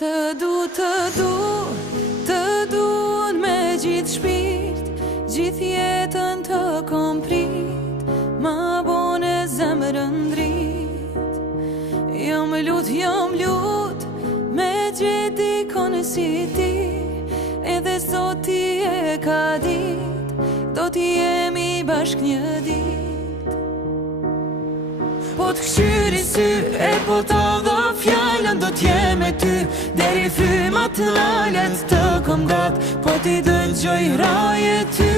Të du me gjithë shpirt, gjithë jetën të kom prit, ma bone zemrën drit. Jom lut, me gjithë dikon si ti, edhe Zoti e ka dit, do t'i jemi bashk një dit. Po t'këshyri sy e po t'a dha fjallën, do t'jem e ty, deri frymat lalet të kom gat, po t'i dëgjoj raje ty.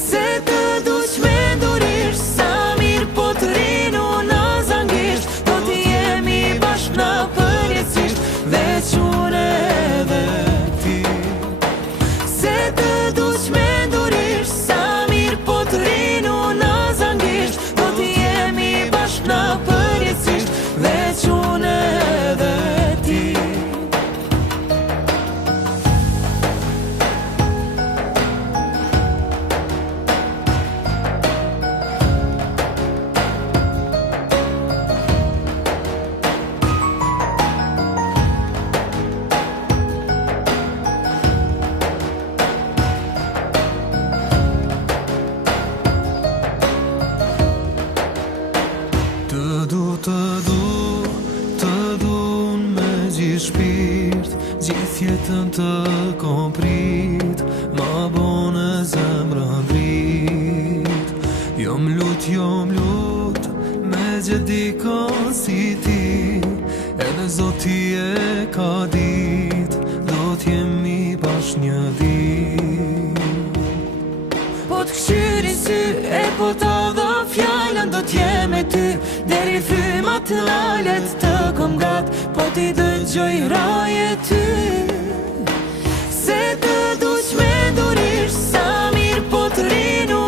Se të duq me durisht, sa mirë po t'rinu në zangisht, do t'i jemi bashk në përjetësisht, veç unë edhe ti. Se të duq me durisht, sa mirë po t'rinu në zangisht, do t'i jemi bashk në përjetësisht, veç unë edhe ti. Të du me gjithë shpirt, gjithë jetën të kom prit, ma bone zemrën drit. Jom lut, me gjithë dikon si ti, edhe Zoti e ka dit, do t'jemi bashk një dit. Po t'këshyri sy e po t'a dha fjallën, do t'jem e ty, deri frymat lalet të kom gat, po t'i dëgjoj raje ty. Se të duq me durisht, sa mirë po t'rinu